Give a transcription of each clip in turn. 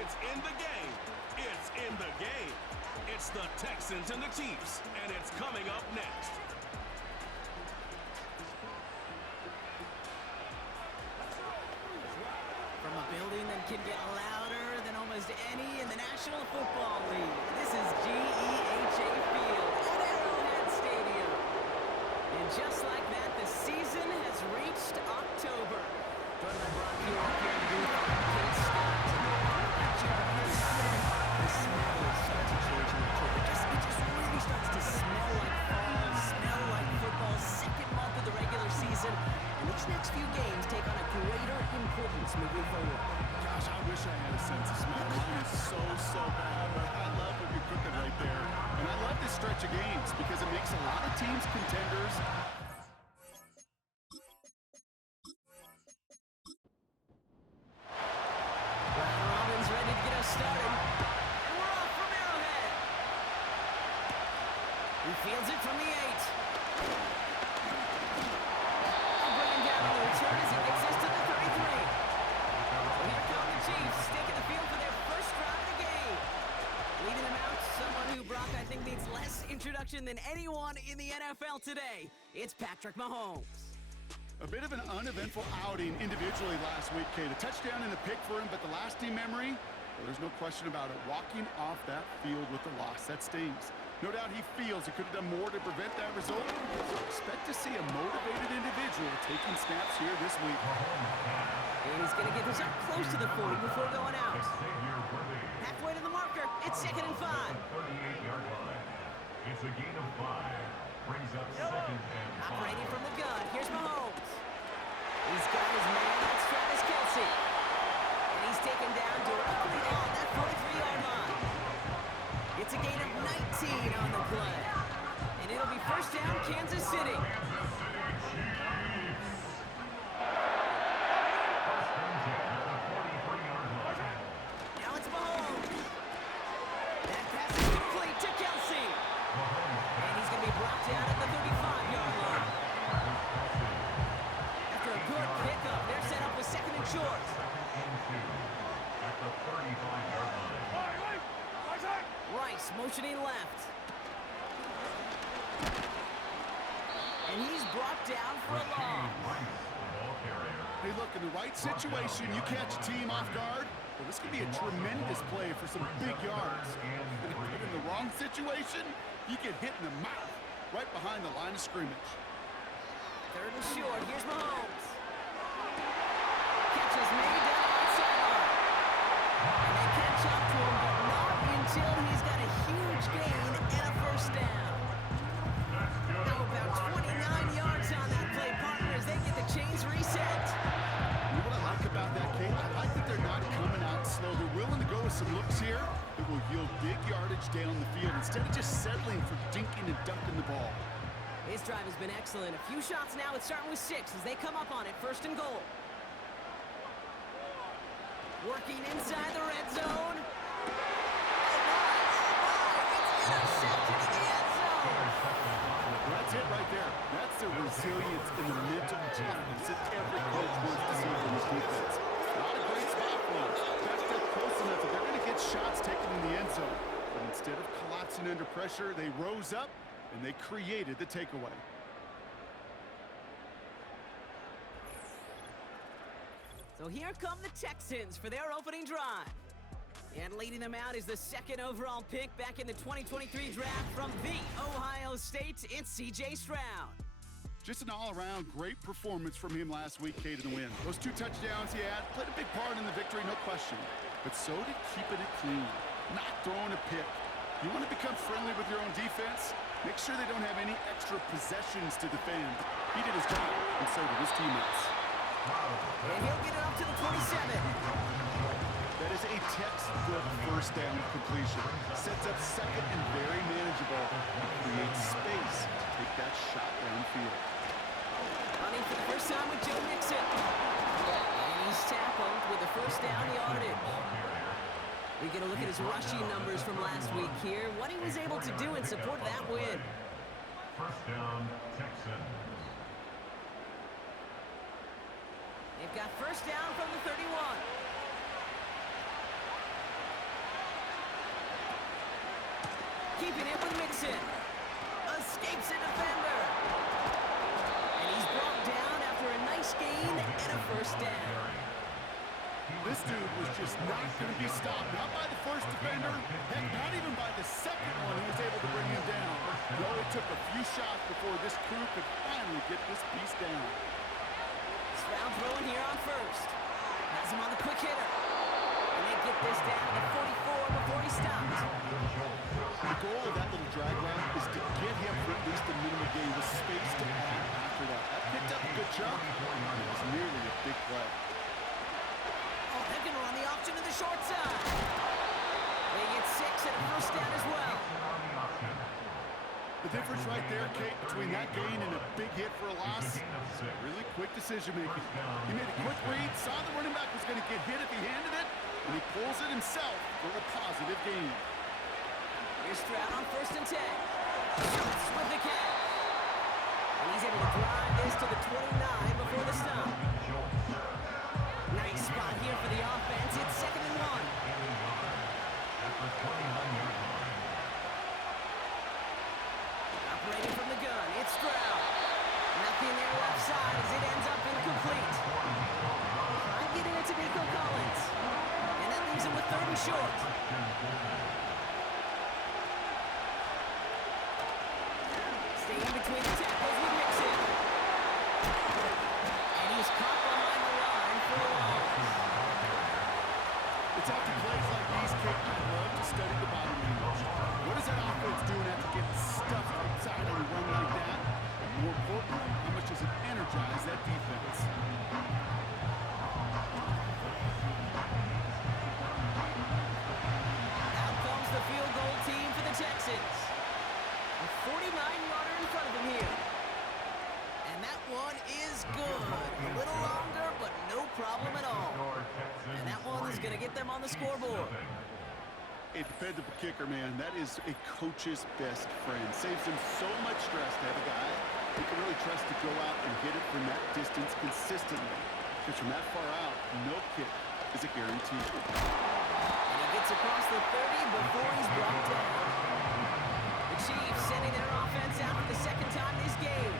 it's in the game, it's in the game. It's the Texans and the Chiefs, and it's coming up next. From a building that can get louder than almost any in the National Football League, this is GEHA Field at Arrowhead Stadium. And just like that, the season has reached October. Joined by Brock here in the booth, Kate Scott. The smell starts to change in October. It just really starts to smell like fall, smell like football. Second month of the regular season, and these next few games take on a greater importance moving forward. Gosh, I wish I had a sense of smell. Mine is so bad, but I love what you're cooking right there. And I love this stretch of games because it makes a lot of teams contenders. Ready to get us started. And we're off from Arrowhead. He fields it from the 8. I'll bring him down on the return as he gets us to the 33. So here come the Chiefs, taking the field for their first drive of the game. Leading them out, someone who, Brock, I think needs less introduction than anyone in the NFL today. It's Patrick Mahomes. A bit of an uneventful outing individually last week, Kate. A touchdown and a pick for him, but the lasting memory, well, there's no question about it. Walking off that field with the loss, that stings. No doubt he feels he could have done more to prevent that result. So expect to see a motivated individual taking snaps here this week. And he's going to get this up close to the 40 before going out. Halfway to the marker, it's 2nd and 5. 38-yard line. It's a gain of 5. Brings up 2nd and 5. Operating from the gun, here's Mahomes. He's got his man, that's Travis Kelce. And he's taken down directly on that 43-yard line. It's a gain of 19 on the play. And it'll be first down, Kansas City. Now it's Mahomes. That pass is complete to Kelce. And he's going to be brought down at the 35-yard line. After a good pickup, they're set up with 2nd and short. At the 35-yard line. Rice motioning left. And he's brought down for a loss. Hey, look, in the right situation, you catch a team off guard, well, this could be a tremendous play for some big yards. But in the wrong situation, you get hit in the mouth right behind the line of scrimmage. 3rd and short, here's Mahomes. Catch is made down the right sideline. And they catch up to him, but not until he's got a huge gain and a first down. Now about 29 yards on that play, partner, as they get the chains reset. You know what I like about that, Kate? I like that they're not coming out slow. They're willing to go with some looks here that will yield big yardage down the field instead of just settling for dinking and dunking the ball. This drive has been excellent. A few shots now. It's starting with 6 as they come up on it. 1st and goal. Working inside the red zone. It's intercepted in the end zone. That's it right there. That's the resilience and the mental toughness that every coach wants to see from his defense. Not a great spot for them. That's just close enough that they're going to get shots taken in the end zone. But instead of collapsing under pressure, they rose up and they created the takeaway. So here come the Texans for their opening drive. And leading them out is the 2nd overall pick back in the 2023 draft from the Ohio State. It's C.J. Stroud. Just an all-around great performance from him last week, Kate, in the win. Those 2 touchdowns he had played a big part in the victory, no question. But so did keeping it clean, not throwing a pick. You want to become friendly with your own defense? Make sure they don't have any extra possessions to defend. He did his job, and so did his teammates. And he'll get it up to the 27. That is a textbook first down completion. Sets up 2nd and very manageable. And creates space to take that shot downfield. Running for the first time with Joe Mixon. And he's tackled with the first down yardage. We get a look at his rushing numbers from last week here. What he was able to do in support of that win. First down, Texans. They've got first down from the 31. keeping it with Mixon. Escapes a defender. And he's brought down after a nice gain and a first down. This dude was just not going to be stopped. Not by the first defender. Heck, not even by the second one who was able to bring him down. No, it took a few shots before this crew could finally get this beast down. Stroud throwing here on first. Has him on the quick hitter. And they get this down to 44 before he stops. The goal of that little drag route is to get him for at least a minimum gain with space to add after that. That picked up a good chunk. It was nearly a big play. Oh, they're going to run the option to the short side. They get 6 and a first down as well. The difference right there, Kate, between that gain and a big hit for a loss is really quick decision-making. He made a quick read, saw the running back was going to get hit if he handed it, and he pulls it himself for a positive gain. Here's Stroud on first and 10. Shoots with the catch. And he's able to drive this to the 29 before the stop. Nice spot here for the offense. It's 2nd and 1. Operating from the gun, it's Stroud. Nothing there left side as it ends up incomplete. Trying getting it to Nico Collins. And that leaves him with 3rd and short. Staying between the tackles with Mixon. And he's caught behind the line for a loss. It's after plays like these, Kate, I love to study the body language. What is that offense doing after getting stuffed outside on a run like that? And more importantly, how much does it energize that defense? Out comes the field goal team for the Texans. A 49-yarder in front of him here. And that one is good. A little longer, but no problem at all. And that one is going to get them on the scoreboard. A dependable kicker, man, that is a coach's best friend. Saves him so much stress to have a guy who can really trust to go out and hit it from that distance consistently. Because from that far out, no kick is a guarantee. And he gets across the 30 before he's brought down. The Chiefs sending their offense out for the 2nd time this game.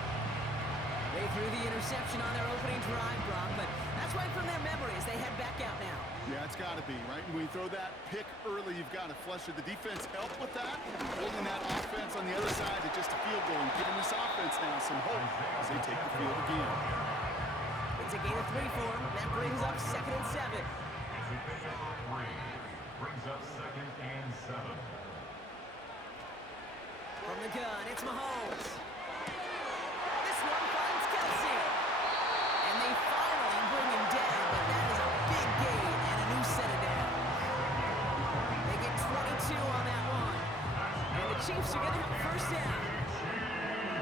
They threw the interception on their opening drive, Brock, but that's right from their memory as they head back out now. Yeah, it's got to be, right? When you throw that pick early, you've got to flush it. The defense help with that. Holding that offense on the other side to just a field goal and giving this offense now some hope as they take the field again. It's a gain of 3 for him. That brings up 2nd and 7. Brings up 2nd and 7. From the gun, it's Mahomes. This one finds Kelsey. And they finally bring him down, but that is a big gain and a new set of downs. They get 22 on that one. And the Chiefs are going to have a first down.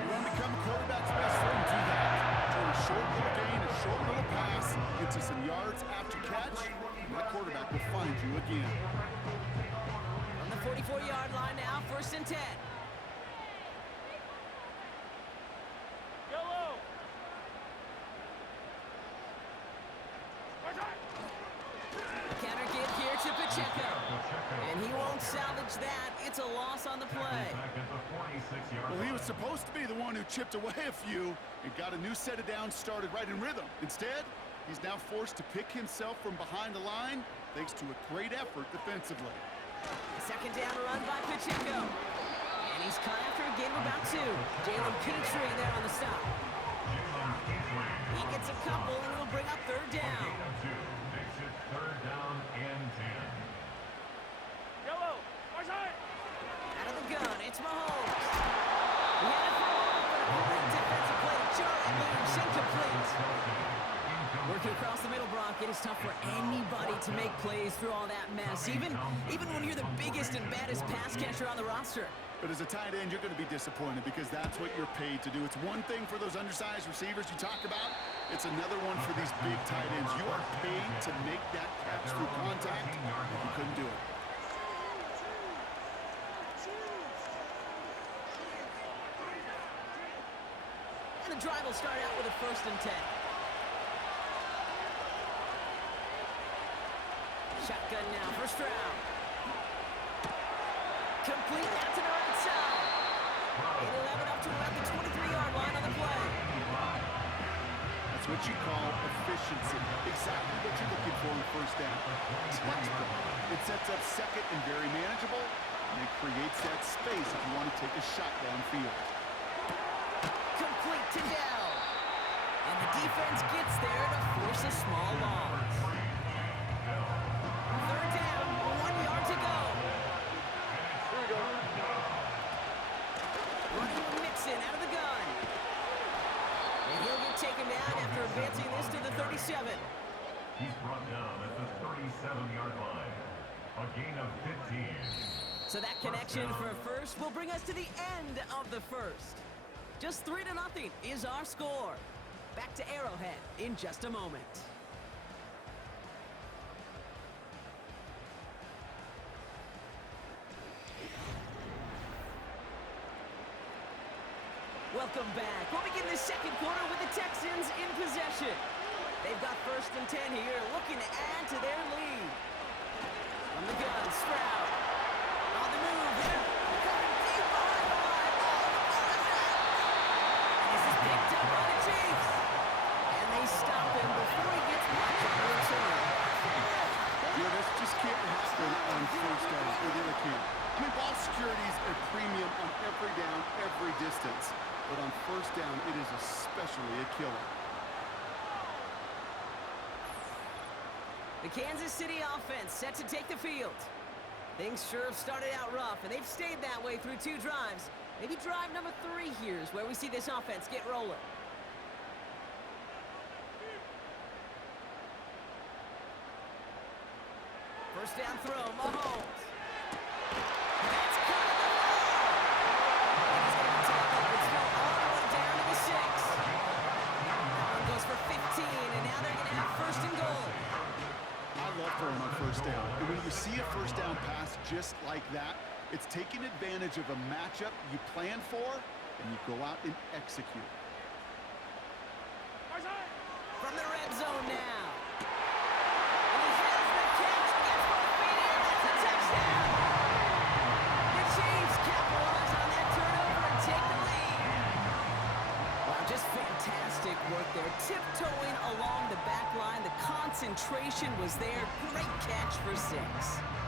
You want to become a quarterback's best friend, do that. Turn a short little gain, a short little pass into some yards after catch, and that quarterback will find you again. From the 44-yard line now, 1st and 10. Counter give here to Pacheco. And he won't salvage that. It's a loss on the play. Well, he was supposed to be the one who chipped away a few and got a new set of downs started right in rhythm. Instead, he's now forced to pick himself from behind the line thanks to a great effort defensively. 2nd down run by Pacheco. And he's caught after a gain of about 2. Jalen Petrie there on the stop. He gets a couple and it'll bring up 3rd down. Makes it 3rd down and 10. Out of the gun, it's Mahomes. He had it for a moment, but a great defensive play to jar it moves incomplete. Working across the middle, Brock, it is tough for anybody to make plays through all that mess, even when you're the biggest and baddest pass catcher on the roster. But as a tight end, you're going to be disappointed because that's what you're paid to do. It's one thing for those undersized receivers you talk about. It's another one for these big tight ends. You are paid to make that catch through contact, and you couldn't do it. And the drive will start out with a 1st and 10. Shotgun now for Stroud. Complete out to the right side. It'll have it up to about the 23-yard line on the play. That's what you call efficiency. Exactly what you're looking for in first down. Textbook. It sets up second and very manageable, and it creates that space if you want to take a shot downfield. Complete to Dell. And the defense gets there to force a small loss. Third down, 1 yard to go. Running with Mixon out of the gun. And he'll get taken down after advancing this to the 37. He's brought down at the 37-yard line. A gain of 15. So that connection for a first will bring us to the end of the first. Just 3-0 is our score. Back to Arrowhead in just a moment. Welcome back. We'll begin the second quarter with the Texans in possession. They've got 1st and 10 here, looking to add to their lead. From the gun, Stroud. On the move, here. Coming deep behind the line. This is picked up by the Chiefs. And they stop him before he gets much of a return. Yeah, this just can't happen on first down. It really can't. I mean, ball security is a premium on every down, every distance. But on first down, it is especially a killer. The Kansas City offense set to take the field. Things sure have started out rough, and they've stayed that way through 2 drives. Maybe drive number 3 here is where we see this offense get rolling. First down throw, Mahomes. That's good at the ball. He's going to take up. It's still all the way down to the 6. That one goes for 15, and now they're going to have 1st and goal. I love throwing on first down. And when you see a first down pass just like that, it's taking advantage of a matchup you plan for, and you go out and execute. From the red zone now. And he has the catch. Gets both feet in. That's a touchdown. The Chiefs capitalize on that turnover and take the lead. Wow, just fantastic work there. Tiptoeing along the back line. The concentration was there. Great catch for 6.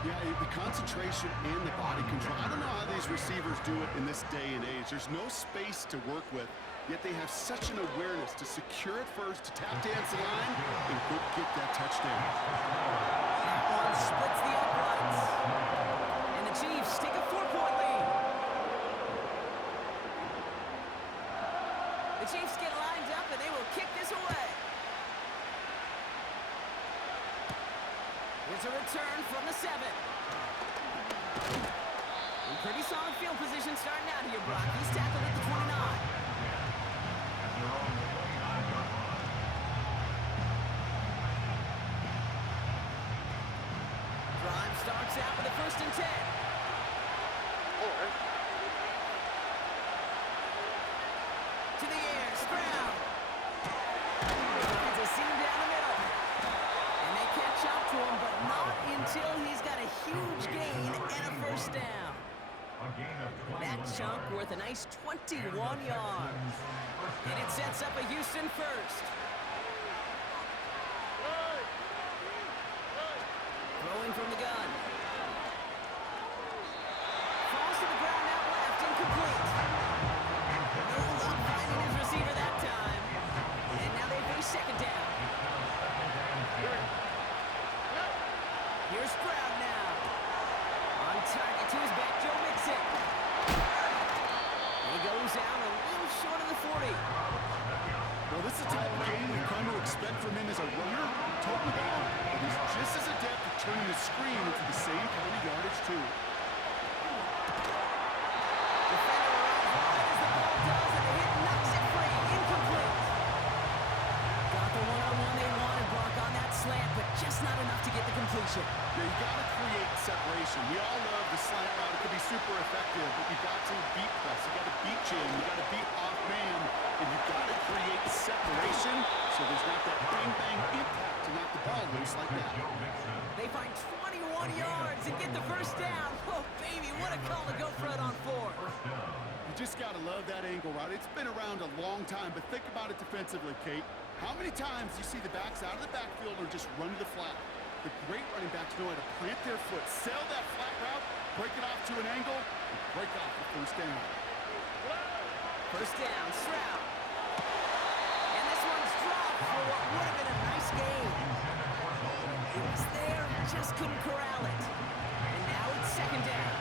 Yeah, the concentration and the body control. I don't know how these receivers do it in this day and age. There's no space to work with, yet they have such an awareness to secure it first, to tap dance the line, and go get that touchdown. That one splits the uprights. And the Chiefs take a 4-point lead. The Chiefs get lined up, and they will kick this away. Here's a return from the 7. In pretty solid field position starting out here, Brock. He's tackled at the 29. Drive starts out with a 1st and 10. To the air, Stroud. It's a seam down the middle. And they catch up to him, but not until he's got a huge gain and a 1st down. That chunk worth a nice 21 yards. And it sets up a Houston 1st. Throwing from the gun. Falls to the ground out left, incomplete. No luck finding his receiver that time. And now they face 2nd down. Here's Stroud now. On target to his back, Joe Mixon. He goes out a little short of the 40. Well, this is the type of game we've come to expect from him as a runner, total down, but he's just as adept at turning the screen into the same kind of yardage, too. Defender runs right as the ball does, and the hit knocks it free. Incomplete. Got the one-on-one they wanted, Brock, on that slant, but just not enough to get the completion. Yeah, you got to create separation. We all love the slant route. It can be super effective, but you got to beat press. You got to beat jam. You got to beat off man, and you got to create separation so there's not that bang-bang impact to knock the ball loose like that. They find 21 yards and get the 1st down. Oh, gravy. What a call to go for it on 4. You just got to love that angle, right? It's been around a long time, but think about it defensively, Kate. How many times do you see the backs out of the backfield or just run to the flat? The great running backs know how to plant their foot, sail that flat route, break it off to an angle, and break off the first down. First down, Stroud. And this one's dropped for what would have been a nice game. He was there, just couldn't corral it. And now it's second down.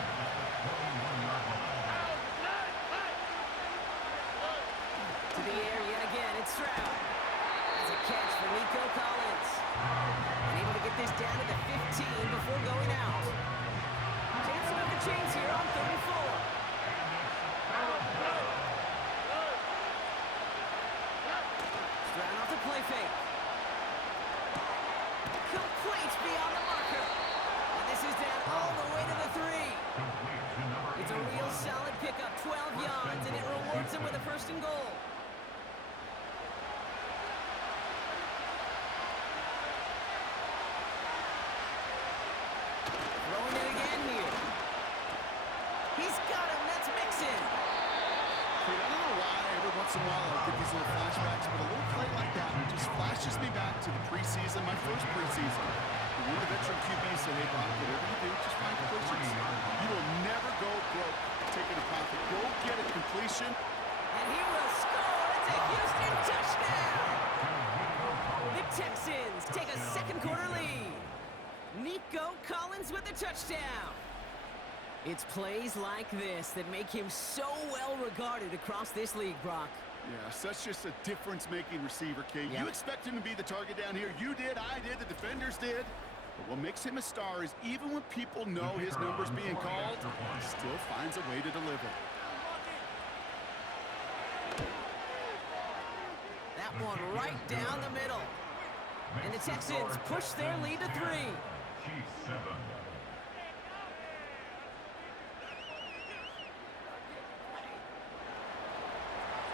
To the air yet again, it's Stroud. That's a catch for Nico Collins. And able to get this down to the 15 before going out. Chance to move the chains here on 34. Stroud off the play fake. Complete beyond the marker. And this is down all the way to the 3. It's a real solid pickup, 12 yards, and it rewards him with a first and goal. Throwing it again here. He's got him, that's Mixon. Kate, I don't know why every once in a while I get these little flashbacks, but a little play like that just flashes me back to the preseason, my first preseason. When you're the veteran QB, so hey, Bob, whatever you do, just find completions. You will never go broke taking a profit. Go get a completion. And he will score. It's a Houston touchdown. The Texans take a second quarter lead. Nico Collins with the touchdown. It's plays like this that make him so well regarded across this league, Brock. Yeah, such just a difference-making receiver, Kate. Yep. You expect him to be the target down here. You did, I did, the defenders did. But what makes him a star is even when people know his number's being called, he still finds a way to deliver. That one right down the middle. And the Texans push their lead to 3. Chiefs 7.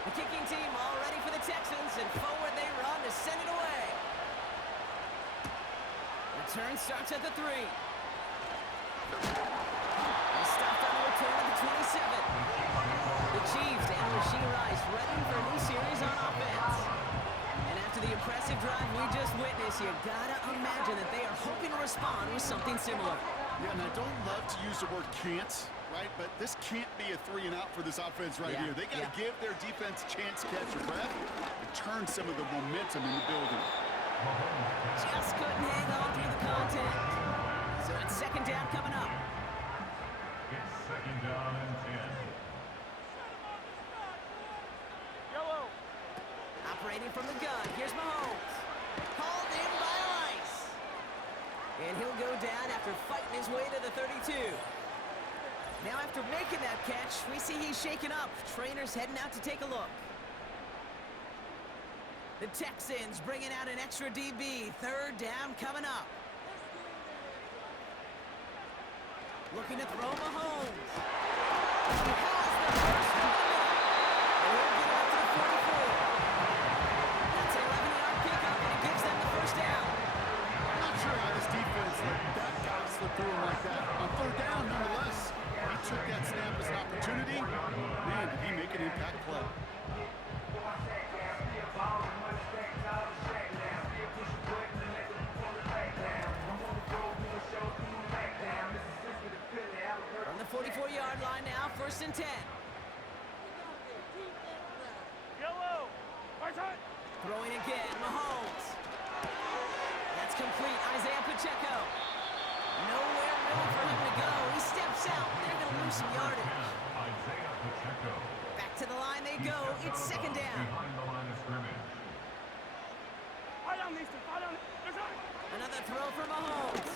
The kicking team all ready for the Texans, and forward they run to send it away. Return starts at the 3. They stopped on the return at the 27. The Chiefs and Rasheed Rice ready for a new series on offense. And after the impressive drive we just witnessed, you gotta imagine that they are hoping to respond with something similar. Yeah, and I don't love to use the word can't, right? But this can't be a 3-and-out for this offense right here. They got to give their defense a chance to catch their breath and turn some of the momentum in the building. Just couldn't hang on through the contact. So it's second down coming up. It's second down and 10. Operating from the gun, here's Mahomes. Hauled in by Rice. And he'll go down after fighting his way to the 32. Now after making that catch, we see he's shaken up. Trainer's heading out to take a look. The Texans bringing out an extra DB. Third down coming up. Looking to throw Mahomes. He has the first one. And he'll get out to the 44. That's an 11-yard pickup, and it gives them the first down. I'm not sure how this defense let that guy slip through him like that. On third down, nonetheless, he took that snap as an opportunity. Man, did he make an impact play. From the 44-yard line now, first and 10. Throwing again, Mahomes. That's complete, Isaiah Pacheco. Nowhere really for him to go. He steps out, they're going to lose some yardage. Isaiah Pacheco. Back to the line they go, it's second down. Behind the line of scrimmage. Another throw for Mahomes.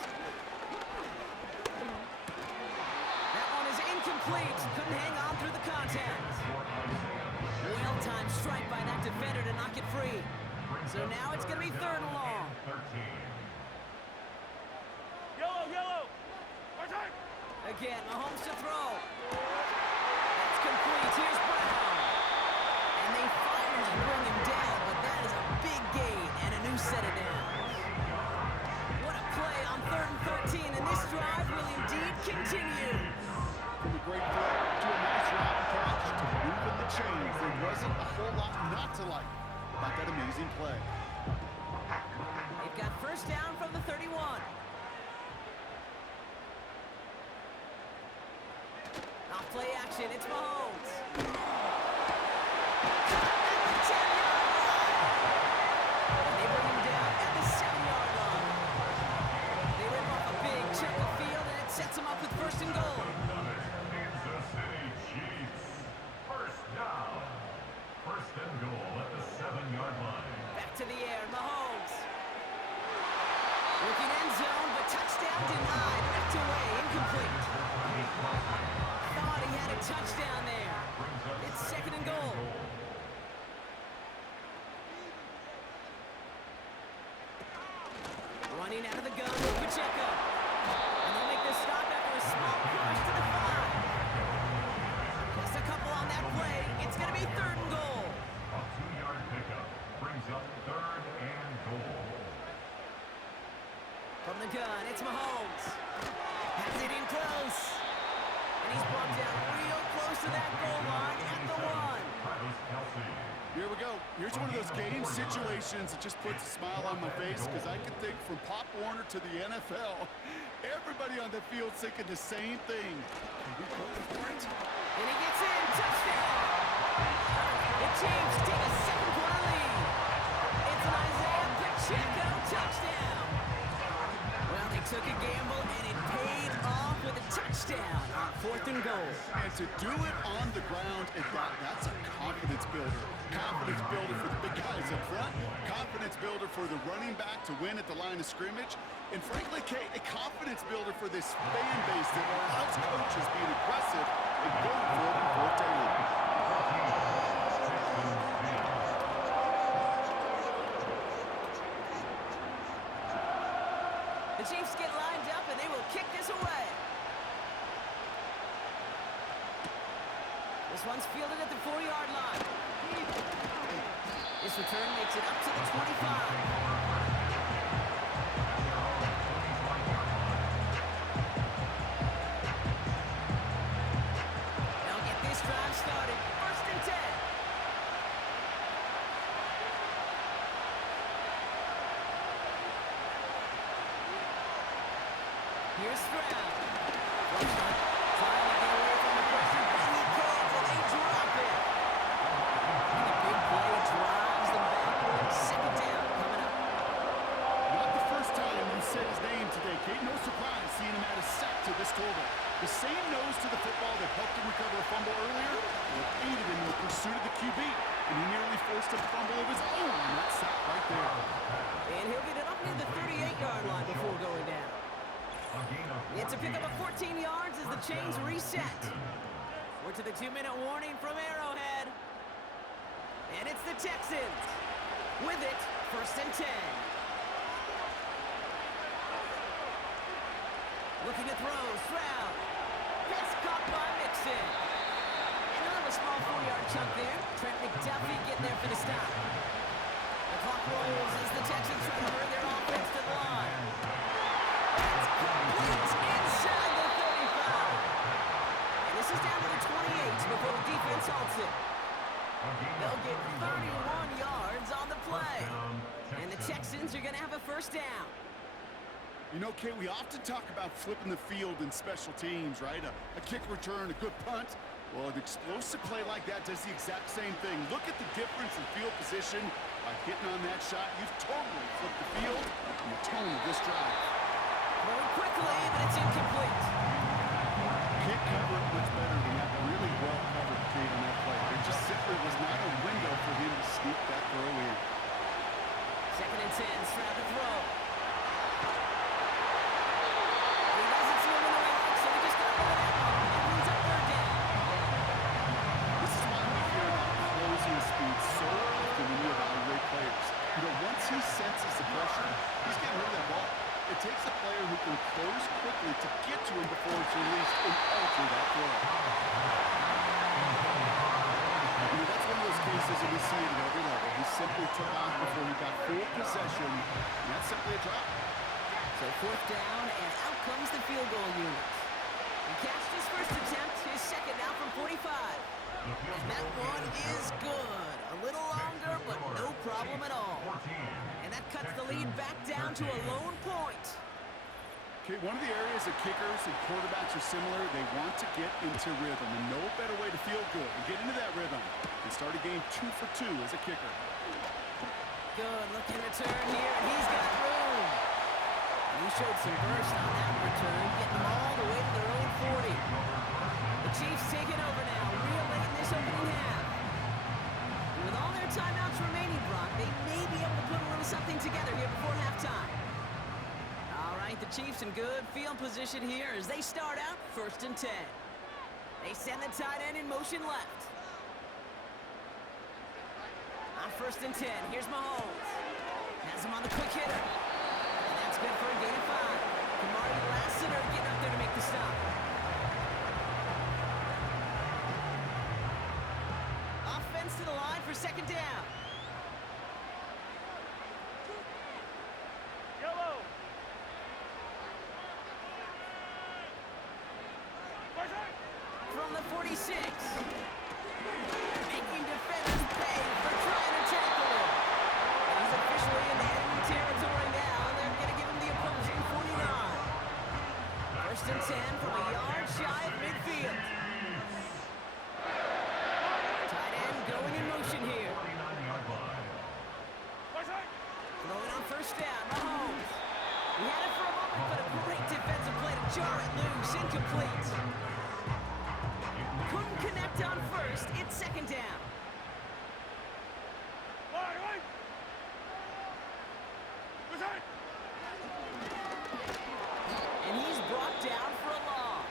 That one is incomplete. Couldn't hang on through the contact. Well-timed strike by that defender to knock it free. So now it's going to be third and long. 13. Again, Mahomes to throw. That's complete. Here's Brown. And they finally bring him down, but that is a big gain and a new set of downs. What a play on 3rd and 13, and this drive will indeed continue. great throw to a nice route catch to moving the chains. There wasn't a whole lot not to like about that amazing play. They've got first down from the 31. Off play action, it's Mahomes. At the 10-yard line. And they bring him down at the 7-yard line. They rip off a big chunk of field, and it sets them up with first and goal. Another Kansas City Chiefs. First down. First and goal at the 7-yard line. Back to the air, Mahomes. Looking end zone, but touchdown denied. Knocked away, incomplete. Thought he had a touchdown there. It's second and goal. Running out of the gun with Pacheco. And they'll make this stop after a small push to the 5. Just a couple on that play. It's going to be third and goal. A 2-yard pickup brings up third and goal. From the gun, it's Mahomes. Has it in close. And he's brought down real close to that goal line at the 1. Travis Kelce. Here we go. Here's one of those game situations that just puts a smile on my face because I can think from Pop Warner to the NFL, everybody on the field thinking the same thing. Can we go for it? And he gets in. Touchdown. The Chiefs take a second-quarter lead. It's an Isaiah Pacheco touchdown. Well, they took a gamble, and it paid off with a touchdown on fourth and goal. And to do it on the ground, that's a confidence builder. Confidence builder for the big guys up front. Confidence builder for the running back to win at the line of scrimmage. And frankly, Kate, a confidence builder for this fan base that loves coaches being aggressive and going for it on fourth down. The Chiefs get lined up, and they will kick this away. This one's fielded at the 4-yard line. This return makes it up to the 25. They'll get this drive started. First and 10. Here's Stroud. Trying to get away from the pressure, but he can't, and they drop it. And the big play drives them backwards. Second down coming up. Not the first time you said his name today, Kate. No surprise seeing him add a sack to this total. The same nose to the football that helped him recover a fumble earlier that aided him in the pursuit of the QB. And he nearly forced a fumble of his own on that sack right there. And he'll get it up near the 38-yard line before going down. It's a pickup of 14 yards as the chains reset. We're to the 2-minute warning from Arrowhead. And it's the Texans. With it, first and 10. Looking to throw, Stroud. Pass caught by Mixon. And another small 4-yard chunk there. Trent McDuffie getting there for the stop. The clock rolls as the Texans try to hurry their offense to the line. It's complete inside the 35. And this is down to the 28 before the defense halts it. They'll get 31 yards on the play. And the Texans are going to have a first down. You know, Kate, we often talk about flipping the field in special teams, right? A kick return, a good punt. Well, an explosive play like that does the exact same thing. Look at the difference in field position. By hitting on that shot, you've totally flipped the field and the tone of this drive. Going quickly, but it's incomplete. Can't cover it much better than that. Really well covered, Kate, on that play. There just simply was not a window for him to sneak that throw in. Second and 10, Stroud to throw. He doesn't see him in the way, so he just got rid of that one. It brings up third down. This is why we hear about closing speed so often when you evaluate players. You know, once he senses the pressure, he's getting rid of that ball. It takes a player who can close quickly to get to him before it's released and alter that throw. You know, that's one of those cases that we see at every level. He simply took off before he got full possession, and that's simply a drop. So fourth down, and out comes the field goal unit. And catch this first attempt. His second now from 45. And that one is good. A little longer, but no problem at all. And that cuts the lead back down to a lone point. Okay, one of the areas that kickers and quarterbacks are similar, they want to get into rhythm, and no better way to feel good and get into that rhythm and start a game 2 for 2 as a kicker. Good looking return here, and he's got room. And he showed some burst on that return, getting them all the way to their own 40. The Chiefs taking over now, real late in this opening half. And with all their timeouts remaining, Brock, they may be able to put a little something together here before halftime. All right, the Chiefs in good field position here as they start out 1st and 10. They send the tight end in motion left. On 1st and 10, here's Mahomes. Has him on the quick hitter. And that's good for a gain of 5. Kamari Lassiter getting up there to make the stop. Offense to the line for 2nd down. From the 46. Making defenders pay for trying to tackle him. And he's officially in enemy territory now, and they're going to give him the opposing 49. 1st and 10 from a yard shy of midfield. Tight end going in motion here. Throwing on 1st down, Mahomes. He had it for a moment, but a great defensive play to jar it loose. Incomplete. Couldn't connect on 1st. It's 2nd down. And he's brought down for a loss.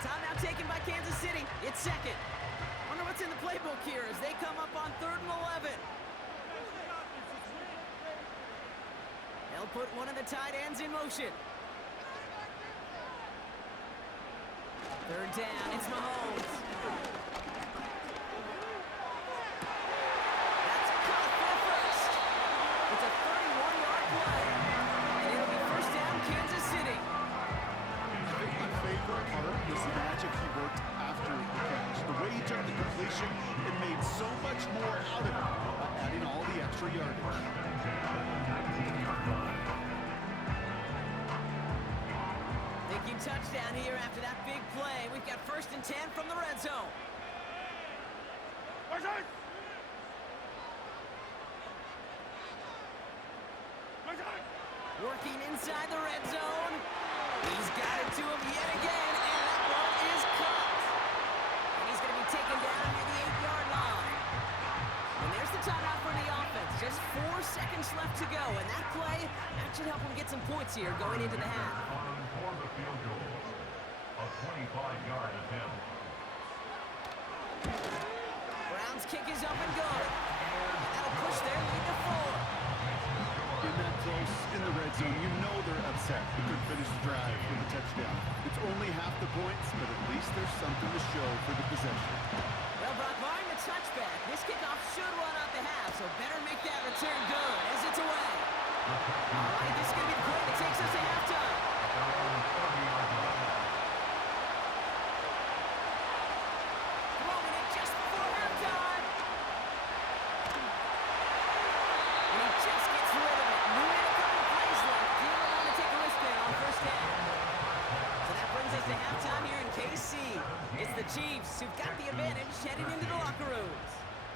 Timeout taken by Kansas City. It's 2nd. Wonder what's in the playbook here as they come up on 3rd and 11. They'll put one of the tight ends in motion. 3rd down, it's Mahomes. That's caught for the 1st. It's a 31-yard play. And it'll be 1st down, Kansas City. I think my favorite part was the magic he worked after the catch. The way he took the completion and made so much more out of it by adding all the extra yardage. Thinking touchdown here after that big play. We've got 1st and 10 from the red zone. Working inside the red zone. He's got it to him yet again, and that one is caught. And he's going to be taken down near the 8-yard line. And there's the timeout for the offense. Just 4 seconds left to go, and that play, that should help them get some points here going into the half. For the field goal, a 25-yard attempt. Brown's kick is up and good. And that'll push their lead to 4. In that close, in the red zone, you know they're upset. They couldn't finish the drive with a touchdown. It's only half the points, but at least there's something to show for the possession. Well, Brock, barring the touchback, this kickoff should run out the half, so better make that return good as it's away. All right, this is going to be the play that takes us to halftime. Throwing it just before halftime. And he just gets rid of it. Moving a couple of plays left. Didn't want to take a risk there on 1st down. So that brings us to halftime here in KC. It's the Chiefs who've got the advantage heading into the locker rooms.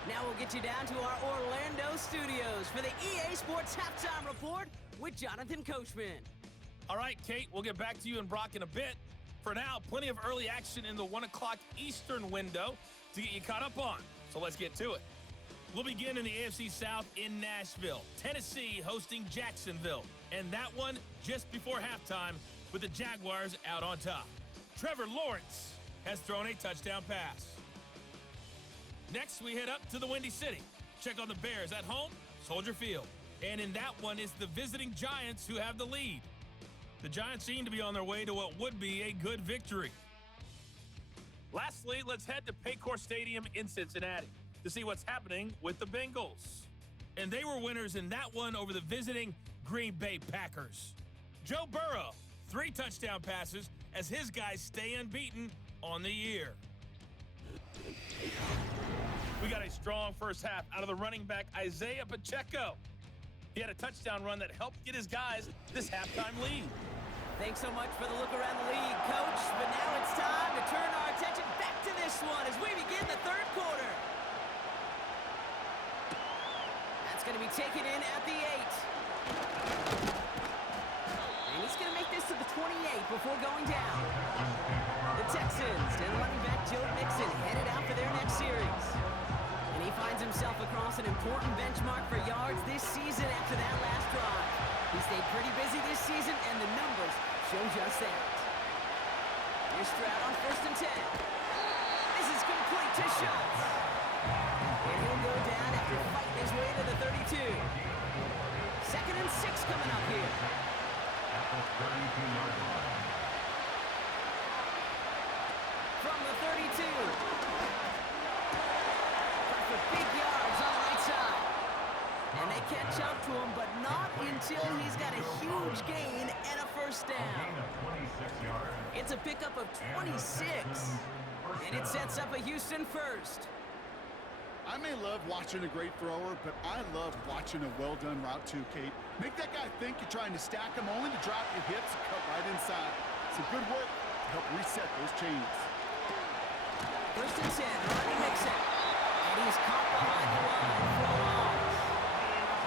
Now we'll get you down to our Orlando studios for the EA Sports Halftime Report with Jonathan Coachman. All right, Kate, we'll get back to you and Brock in a bit. For now, plenty of early action in the 1 o'clock Eastern window to get you caught up on. So let's get to it. We'll begin in the AFC South in Nashville. Tennessee hosting Jacksonville. And that one just before halftime with the Jaguars out on top. Trevor Lawrence has thrown a touchdown pass. Next, we head up to the Windy City. Check on the Bears at home, Soldier Field. And in that one, it's the visiting Giants who have the lead. The Giants seem to be on their way to what would be a good victory. Lastly, let's head to Paycor Stadium in Cincinnati to see what's happening with the Bengals. And they were winners in that one over the visiting Green Bay Packers. Joe Burrow 3 touchdown passes as his guys stay unbeaten on the year. We got a strong first half out of the running back, Isaiah Pacheco. He had a touchdown run that helped get his guys this halftime lead. Thanks so much for the look around the league, Coach. But now it's time to turn our attention back to this one as we begin the third quarter. That's going to be taken in at the 8. And he's going to make this to the 28 before going down. The Texans and running back Joe Mixon headed out for their next series. And he finds himself across an important benchmark for yards this season after that last drive. He stayed pretty busy this season, and the numbers show just that. Here's Stroud on 1st and 10. This is complete to Schultz. And he'll go down after fighting his way to the 32. 2nd and 6 coming up here. At the 32-yard line. From the 32. For big yards on the right side. And they catch up to him, but not until he's got a huge gain and a first down. Gain of 26 yards. It's a pickup of 26. And it sets up a Houston first. I may love watching a great thrower, but I love watching a well-done route too, Kate. Make that guy think you're trying to stack him, only to drop your hips and cut right inside. Some good work to help reset those chains. 1st and 10, running Mixon. And he's caught behind the line for a loss.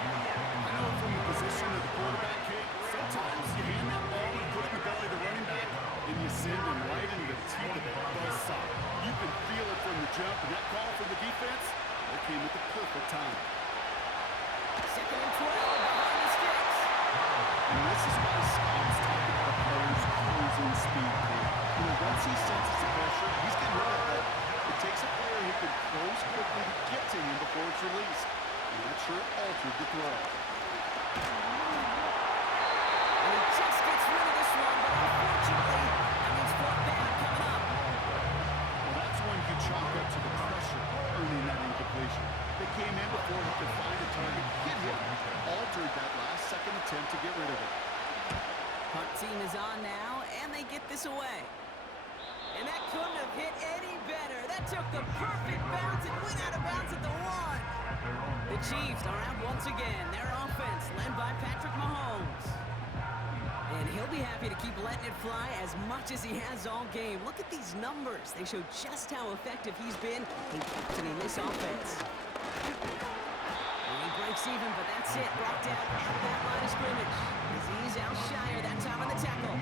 I know from the position of the quarterback, Kate, sometimes you hand that ball and put it in the belly of the running back, and you send him right into the teeth of that buzzsaw. You can feel it from the jump, and that call from the defense, that came at the perfect time. 2nd and 12, behind the sticks. And this is why scouts talk about a player's closing speed. You know, once he senses the pressure, he's getting rid of it. It takes a player who can close quickly to get to him before it's released. And that sure altered the throw. And he just gets rid of this one, but unfortunately, that means 4th down coming up. Well, that's when you chalk up to the pressure, earning that incompletion. They came in before he could find a target, hit him, altered that last-second attempt to get rid of it. Punt team is on now, and they get this away. And that couldn't have hit any better. That took the perfect bounce and went out of bounds at the 1. The Chiefs are out once again. Their offense led by Patrick Mahomes. And he'll be happy to keep letting it fly as much as he has all game. Look at these numbers. They show just how effective he's been in captaining this offense. And he breaks even, but that's it. Brought down at that line of scrimmage. As he's out shyer that time on the tackle.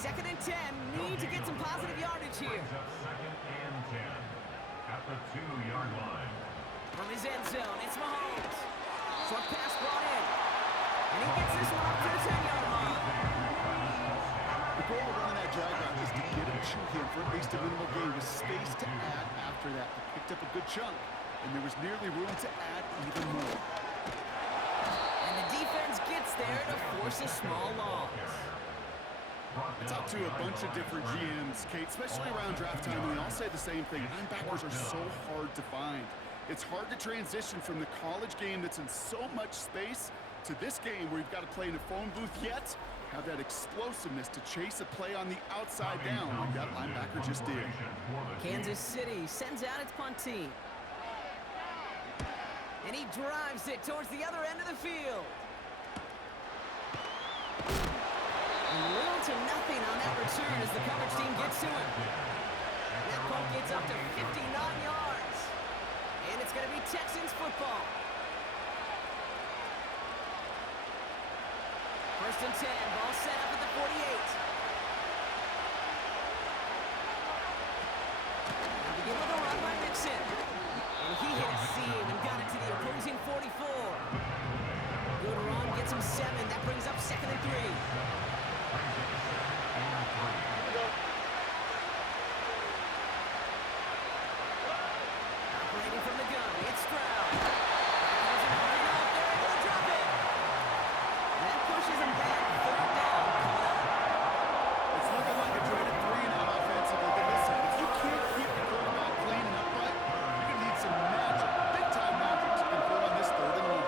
2nd and 10. Need to get some positive yardage here. 2nd and 10. At the 2-yard line. From his end zone, it's Mahomes. Short pass brought in. And he gets this one up to the 10-yard line. The goal of running that drag route is to get him to him for at least a minimal gain with space to add after that. He picked up a good chunk, and there was nearly room to add even more. And the defense gets there to force a small loss. I talked to a bunch of different GMs, Kate, especially around draft time, and they all say the same thing. Linebackers are so hard to find. It's hard to transition from the college game that's in so much space to this game where you've got to play in a phone booth yet have that explosiveness to chase a play on the outside down like that linebacker just did. Kansas City sends out its punt team. And he drives it towards the other end of the field. Little to nothing on that return as the coverage team gets to him. That punt gets up to 59 yards. And it's going to be Texans football. 1st and 10, ball set up at the 48. They begin with a run by Mixon. And he hit a seam and got it to the opposing 44. Good run, gets him 7. That brings up 2nd and 3. Operating from the gun, it's Stroud. They're able to drop it. That pushes him back. 3rd down. It's looking like a dreaded 3-and-out offensively, but listen, if you can't keep the quarterback clean and upright, you're going to need some magic, big-time magic to convert on this 3rd and 1.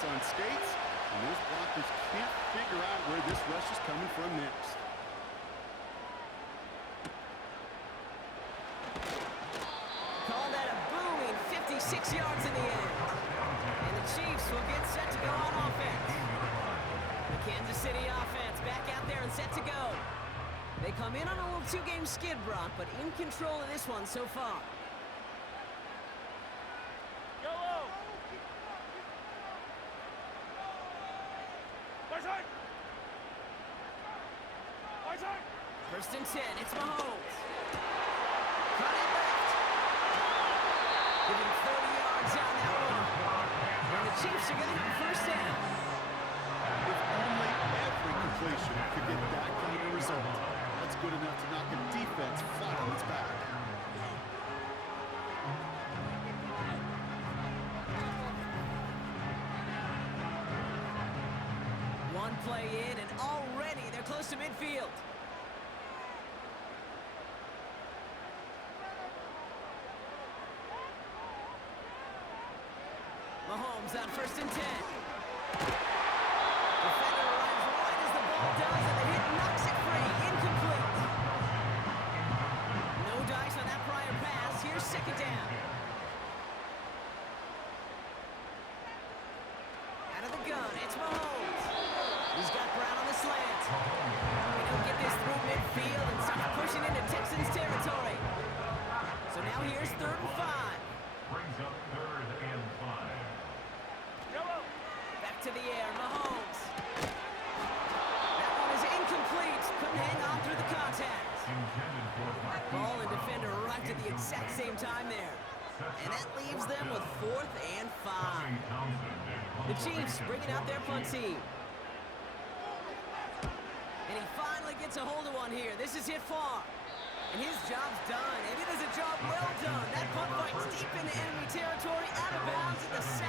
defense on skates, and those blockers can't figure out where this rush is coming from next. Call that a booming 56 yards in the end. And the Chiefs will get set to go on offense. The Kansas City offense back out there and set to go. They come in on a little two-game skid, Brock, but in control of this one so far. First and 10, it's Mahomes. Cut it left. Give him 30 yards on that one. And the Chiefs are going to have a first down. If only every completion could get that kind of result. That's good enough to knock a defense flat on its back. One play in, and already they're close to midfield. Mahomes on first and 10. Defender arrives right as the ball does, and the hit knocks it free. Incomplete. No dice on that prior pass. Here's second down. Out of the gun, it's Mahomes. He's got Brown on the slant. They don't get this through midfield and starts pushing into Texans territory. So now here's 3rd and 5. Brings up 3rd and 5. Back to the air, Mahomes. That one is incomplete. Couldn't hang on through the contact. Intended for Ball and defender arrived at the exact same time there. And that leaves them with 4th and 5. The Chiefs bringing out their punt team. And he finally gets a hold of one here. This is hit far. And his job's done. And it is a job well done. That punt fights deep into enemy territory, out of bounds at the 7.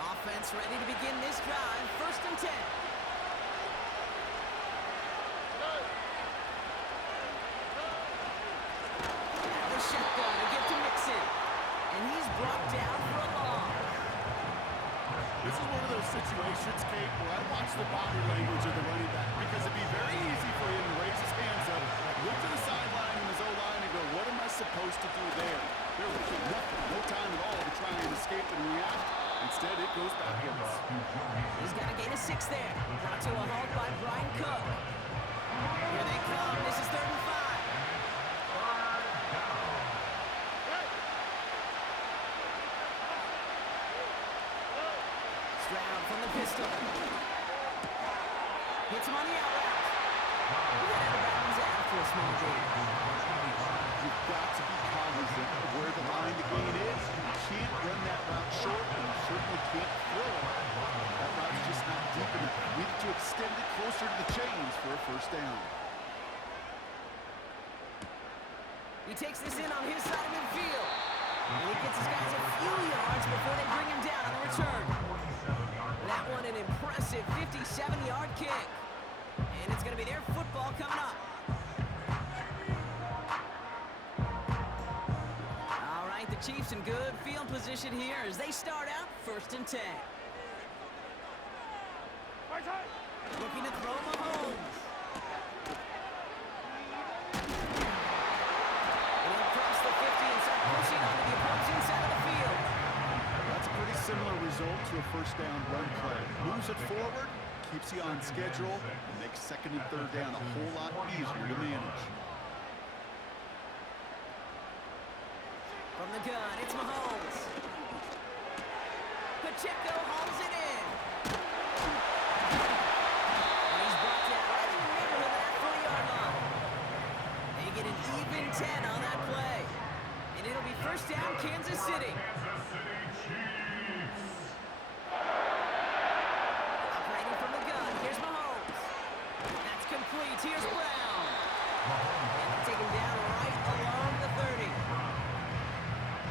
Offense ready to begin this drive. First and 10. Now the shotgun to give to Mixon. And he's brought down for a loss. This is one of those situations, Kate, where I watch the body language of the running back because it'd be very easy for him to raise his hands up, look to the sideline in his O-line and go, what am I supposed to do there? There was nothing, no time at all to try and escape and react. Instead, it goes backwards. He's got a gain of 6 there. Brought to a halt by Brian Cook. Here they come. This is 3rd and 5. Stroud from the pistol. Hits him on the out route. He got out of bounds after a small gain. You've got to be cognizant of where the line to gain is. You can't run that route short, and you certainly can't throw it. That route's just not deep enough. You need to extend it closer to the chains for a first down. He takes this in on his side of midfield. And he gets his guys a few yards before they bring him down on the return. That one an impressive 57-yard kick. And it's going to be their football coming up. All right, the Chiefs in good field position here as they start out first and 10. Looking to throw Mahomes. And he'll cross the 50 and start pushing onto the opposing side of the field. That's a pretty similar result to a first down run play. Moves it forward, keeps you on schedule, and makes 2nd and 3rd down a whole lot easier to manage. From the gun, it's Mahomes. Pacheco hauls it in. And he's brought down right in the neighborhood of that 40-yard line. They get an even 10 on that play. And it'll be first down, Kansas City. Kansas City Chiefs. Operating from the gun, here's Mahomes. That's complete, here's Brown. And they take him down right along the 30.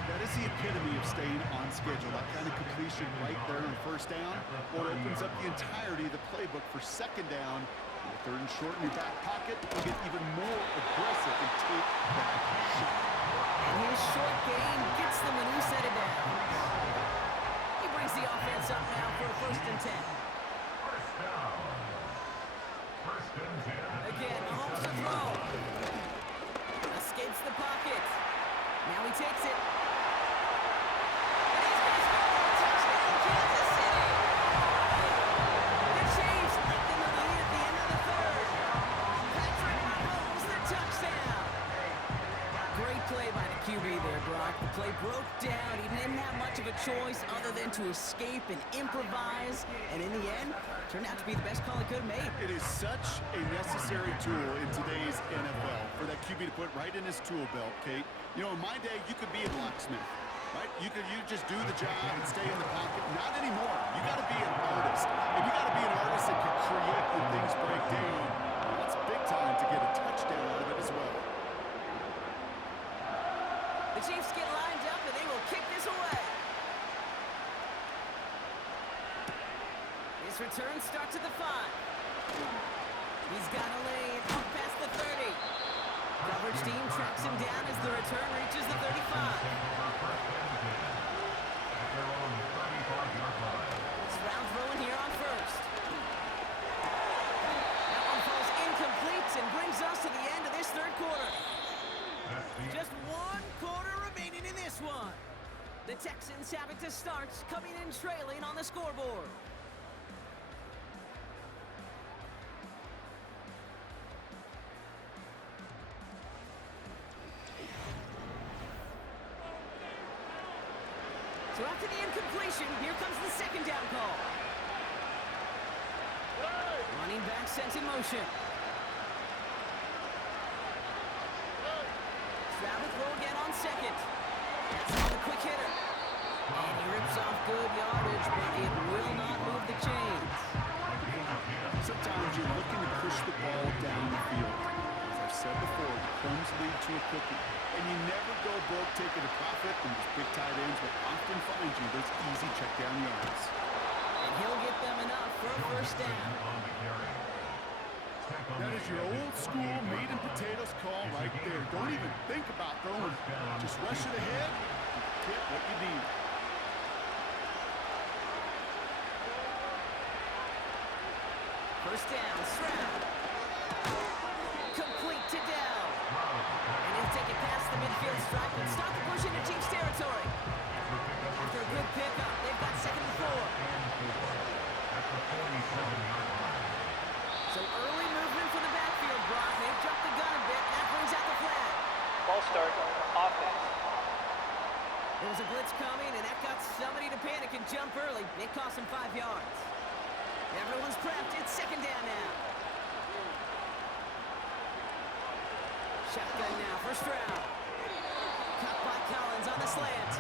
That is the epitome of staying on schedule. That kind of completion right there on first down, or opens up the entirety of the playbook for 2nd down. And 3rd and short in your back pocket, you get even more aggressive and take that shot. he takes it. And he's going to score. Touchdown, Kansas City. The Chiefs lengthen the lead at the end of the third. Patrick Mahomes, the touchdown. Great play by the QB there, Brock. The play broke down. He didn't have much of a choice other than to escape and improvise. And in the end, turned out to be the best call he could have made. It is such a necessary tool in today's NFL for that QB to put right in his tool belt, Kate. You know, in my day, you could be a blacksmith, right? You just do the job and stay in the pocket. Not anymore. You got to be an artist. And you got to be an artist that can create when things break down. That's big time to get a touchdown out of it as well. The Chiefs get lined up, and they will kick this away. His return starts at the 5. He's got a lane up past the 30. Coverage team tracks him down as the return reaches the 35. Stroud throwing here on first. That one falls incomplete and brings us to the end of this third quarter. Just 1 quarter remaining in this one. The Texans have it to start, coming in trailing on the scoreboard. So after the incompletion, here comes the second down call. Running back sent in motion. Stroud will throw again on second. That's on the quick hitter. And he rips off good yardage, but it will not move the chains. Sometimes you're looking to push the ball down the field. As I've said before, the crumbs lead to a cookie. And you never go broke taking a profit, and these big tight ends will often find you those easy check down yards. And he'll get them enough for a first down. That is your old school meat and potatoes call right there. Don't even think about throwing. Just rush it ahead and get what you need. First down, Stroud. Complete to Dell. And he'll take it past the midfield stripe and stop the push into Chiefs territory. After a good pickup, they've got 2nd and 4. So early movement for the backfield, Brock. They've jumped the gun a bit. That brings out the flag. Ball start, offense. There was a blitz coming, and that got somebody to panic and jump early. It cost him 5 yards. Everyone's prepped. It's 2nd down now. Shotgun now for Stroud. Cut by Collins on the slant.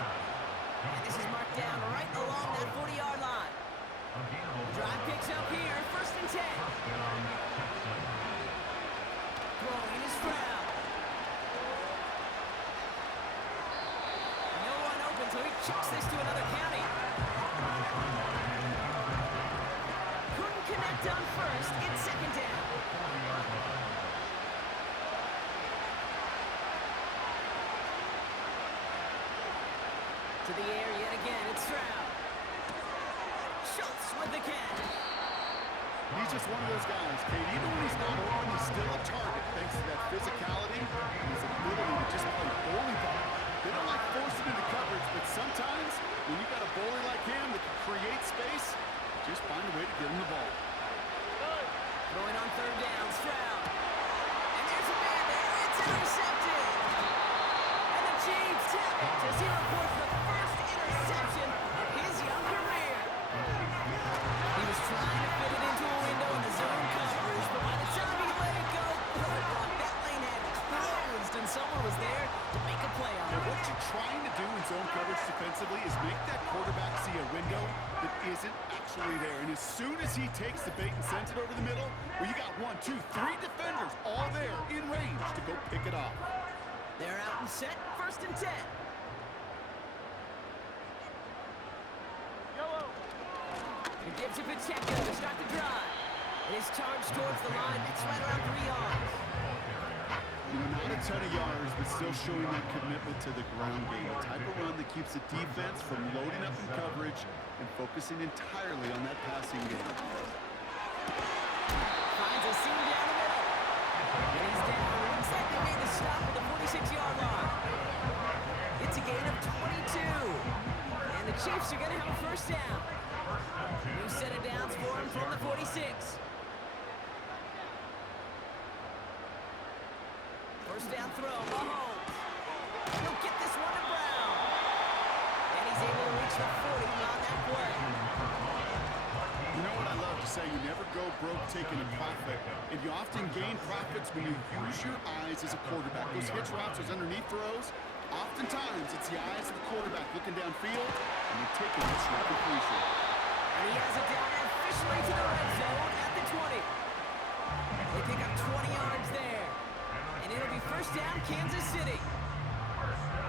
And this is marked down right along that 40-yard line. Drive picks up here, 1st and 10. Throwing is Stroud. No one open, so he chucks this to another county. Couldn't connect on first. It's 2nd down. To the air yet again, it's Stroud. Schultz with the catch. He's just one of those guys, Kate. Even when he's not open, he's still a target thanks to that physicality and his ability to just play bully ball. They don't like forcing into coverage, but sometimes when you got a bully like him that can create space, just find a way to get him the ball. Throwing on 3rd down, Stroud. And there's a man there. It's intercepted. And the Chiefs have it as he reports the first interception of his young career. He was trying to fit it into a window in the zone coverage, but by the time he let it go, that lane had closed, and someone was there to make a play on it. And what you're trying to do in zone coverage defensively is make that quarterback see a window that isn't actually there. And as soon as he takes the bait and sends it over the middle, well, you got 1, 2, 3 defenders all there in range to go pick it off. They're out and set, 1st and 10. He gives it Pacheco to start the drive. It is charged towards the line. It's right around 3 yards. You know, not a ton of yards, but still showing that commitment to the ground game. The type of run that keeps the defense from loading up in coverage and focusing entirely on that passing game. Finds a seam down the middle. And he's down. Looks like they made the stop at the 46-yard line. Chiefs are going to have a first down. New set of downs for him from the 46. First down throw, Mahomes. He'll get this one to Brown. And he's able to reach the 40 on that play. You know what I love to say? You never go broke taking a profit. And you often gain profits when you use your eyes as a quarterback. Those hitch routes, those underneath throws, oftentimes it's the eyes of the quarterback looking downfield and you're taking it to completion. And he has it down officially to the red zone at the 20. They pick up 20 yards there. And it'll be first down, Kansas City.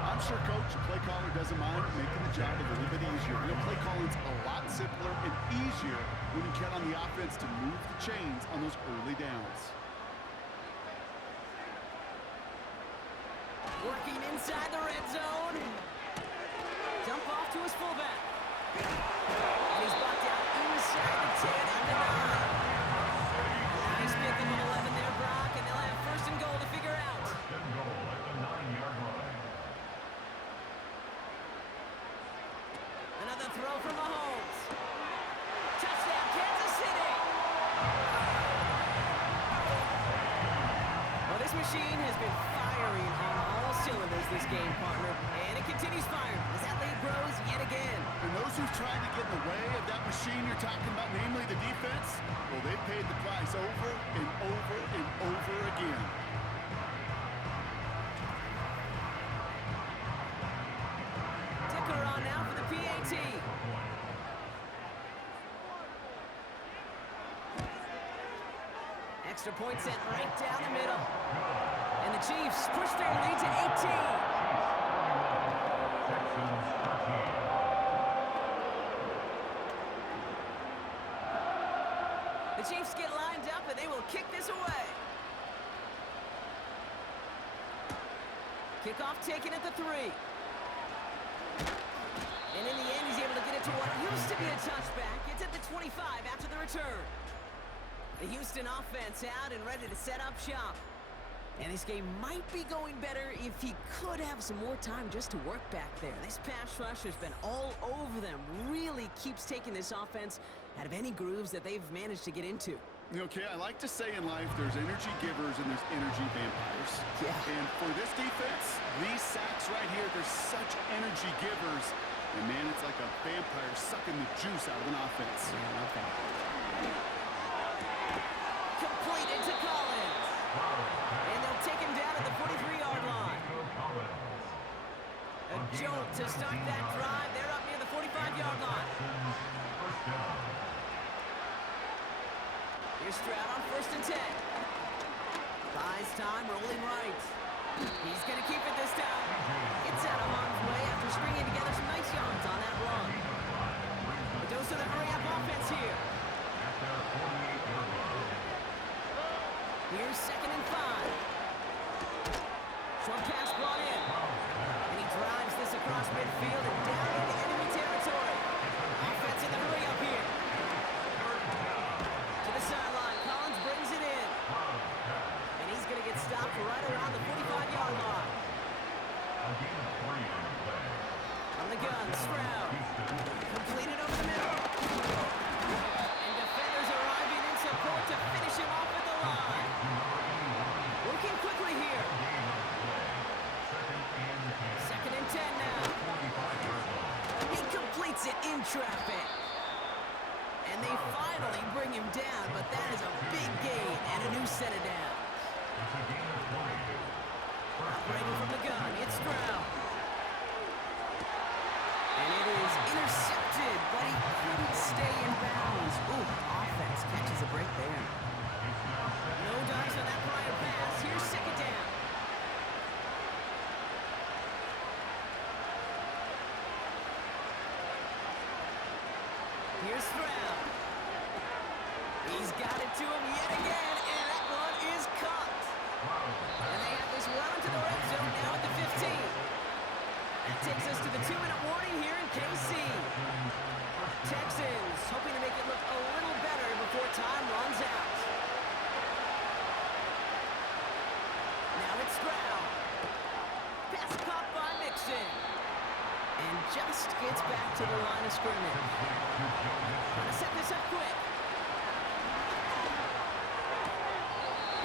I'm sure, Coach, the play caller doesn't mind making the job a little bit easier. You know, play calling's a lot simpler and easier when you count on the offense to move the chains on those early downs. Working inside the red zone. Dump off to his fullback. And he's blocked out inside the 10 and the 9. Nice pick in the 11 there, Brock, and they'll have first and goal to figure out. First and goal at the 9-yard line. Another throw from Mahomes. Touchdown, Kansas City. Well, this machine has been firing on all cylinders this game, partner. And it continues firing as that lead grows yet again. And those who've tried to get in the way of that machine you're talking about, namely the defense, well, they've paid the price over and over and over again. Ticker on now for the PAT. Extra point sent right down the middle. And the Chiefs push their lead to 18. The Chiefs get lined up and they will kick this away. Kickoff taken at the 3. And in the end, he's able to get it to what used to be a touchback. It's at the 25 after the return. The Houston offense out and ready to set up shop. And this game might be going better if he could have some more time just to work back there. This pass rush has been all over them. Really keeps taking this offense out of any grooves that they've managed to get into. Okay, I like to say in life there's energy givers and there's energy vampires. Yeah. And for this defense, these sacks right here, they're such energy givers. And man, it's like a vampire sucking the juice out of an offense. Yeah, I love that. Completed to Collins. And they'll take him down at the 43-yard line. A jolt to start that drive. They're up near the 45-yard line. Here's Stroud on first and 10. Buys time, rolling right. He's going to keep it this time. Gets out of harm's way after stringing together some nice yards on that run. But those are the hurry-up offense here. Here's second and 5. Short pass brought in. And he drives this across midfield and down into enemy territory. Offense in the hurry-up here. To the sideline, Collins brings it in. And he's going to get stopped right around the 45-yard line. From the gun, Stroud. Completed over the middle. And defenders arriving in support to finish him off at the line. Working quickly here. Second and 10 now. He completes it in traffic. And they finally bring him down, but that is a big gain and a new set of downs. Operating from the gun, it's Stroud. And it is intercepted, but he couldn't stay in bounds. Ooh, offense catches a break there. No dice on that prior pass. Here's second down. Here's Stroud. He's got it to him yet again, and that one is caught. And they have this well into the red zone now at the 15. That takes us to the 2-minute warning here in KC. Texans hoping to make it look a little better before time runs out. Now it's Stroud. Pass caught by Mixon. And just gets back to the line of scrimmage. Gonna set this up quick.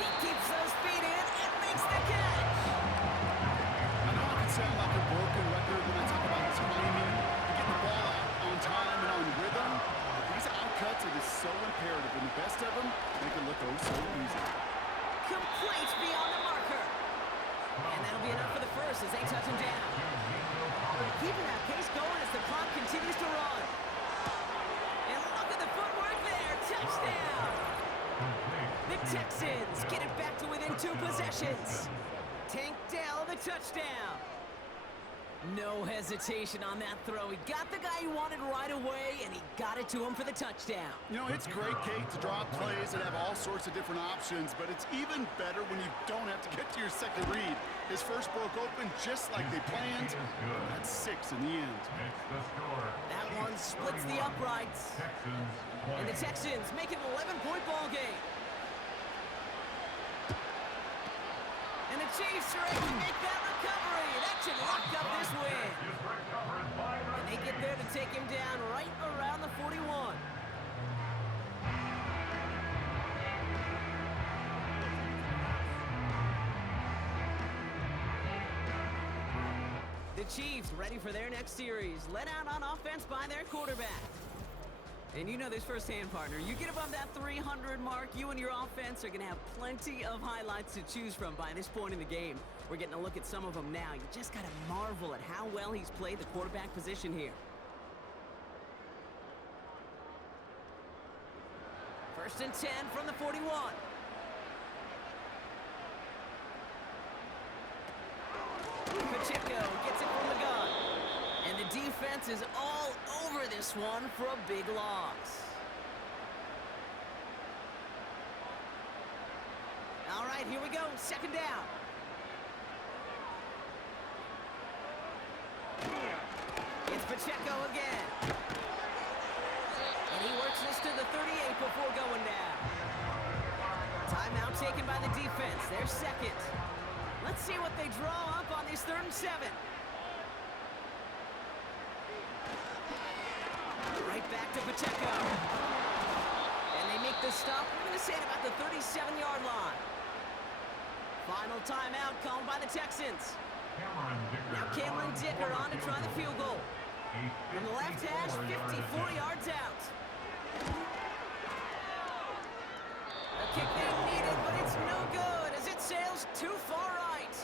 He keeps those feet in and makes the catch. I know it can sound like a broken record when I talk about timing, getting the ball out on time and on rhythm. But these outcuts, it is so imperative. And the best of them, they can look oh so easy. Complete beyond the marker. And that'll be enough for the first as they touch him down. Keeping that pace going as the clock continues to run. And look at the footwork there. Touchdown. The Texans get it back to within 2 possessions. Tank Dell the touchdown. No hesitation on that throw. He got the guy he wanted right away, and he got it to him for the touchdown. You know, it's great, Kate, to draw plays and have all sorts of different options, but it's even better when you don't have to get to your second read. His first broke open just like they planned. That's 6 in the end. That one splits the uprights. And the Texans make it an 11-point ball game. And the Chiefs are able to make that recovery. That should lock up this win. And they get there to take him down right around the 41. The Chiefs ready for their next series. Led out on offense by their quarterback. And you know this firsthand, partner. You get above that 300 mark, you and your offense are going to have plenty of highlights to choose from by this point in the game. We're getting a look at some of them now. You just got to marvel at how well he's played the quarterback position here. First and 10 from the 41. Pacheco gets it from the gun. And the defense is all over this one for a big loss. All right, here we go. Second down. It's Pacheco again. And he works this to the 38 before going down. Timeout taken by the defense. Their second. Let's see what they draw up on this 3rd and 7. Right back to Pacheco. And they make the stop, I'm going to say at about the 37-yard line. Final timeout called by the Texans. Now Cameron Dicker on to try the field goal. From the left hash, 54 yards out. A kick they needed, but it's no good as it sails too far right.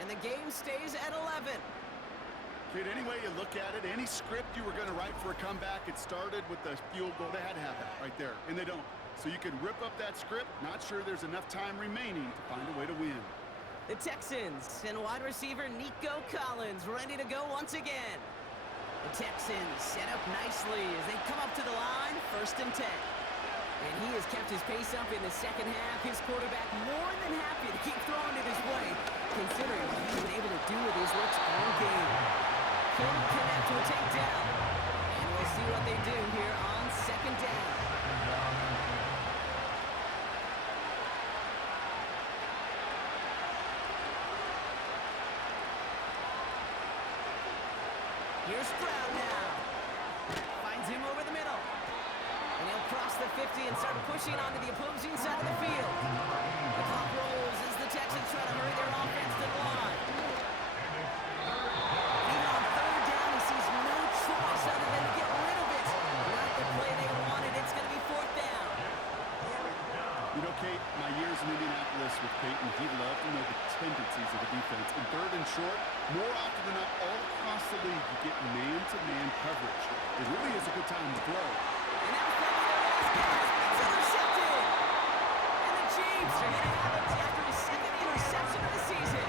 And the game stays at 11. Kid, any way you look at it, any script you were going to write for a comeback, it started with the field goal. They had to have that right there, and they don't. So you can rip up that script. Not sure there's enough time remaining to find a way to win. The Texans and wide receiver Nico Collins ready to go once again. The Texans set up nicely as they come up to the line, 1st and 10. And he has kept his pace up in the second half. His quarterback more than happy to keep throwing it his way, considering what he's been able to do with his looks all game. Couldn't connect to a takedown. And we'll see what they do here on 2nd down. Here's Stroud now. Finds him over the middle. And he'll cross the 50 and start pushing onto the opposing side of the field. The clock rolls as the Texans try to hurry their offense to the line. Even on 3rd down, he sees no choice other than to get rid of it. Not the play they wanted. It's going to be 4th down. You know, Kate, my years in Indianapolis with Peyton, he loved to know the tendencies of the defense. In 3rd and short, more often than not, all across the league, you get man-to-man coverage. It really is a good time to throw. And that was probably their last pass, but it's intercepted. And the Chiefs are going to have it after his 2nd interception of the season.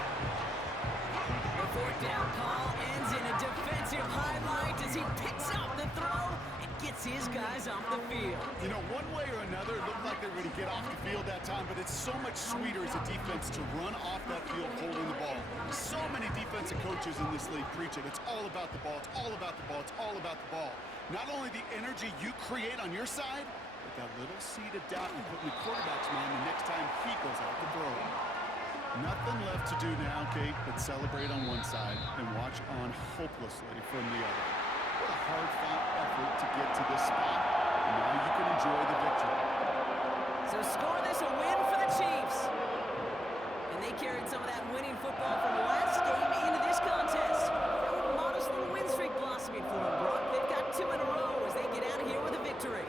The 4th down call ends in a defensive highlight as he picks up the throw and gets his guys off the field. You know, one way or another, it looked like they were going to get off the field that time, but it's so much sweeter as a defense to run off that field holding the ball. So many defensive coaches in this league preach it. It's all about the ball. It's all about the ball. It's all about the ball. Not only the energy you create on your side, but that little seed of doubt you put in the quarterback's mind the next time he goes out to throw. Nothing left to do now, Kate, but celebrate on one side and watch on hopelessly from the other. What a hard-fought effort to get to this spot, and now you can enjoy the victory. So score this a win for the Chiefs. And they carried some of that winning football from last game into this contest. A modest little win streak blossoming for them, Brock. They've got 2 in a row as they get out of here with a victory.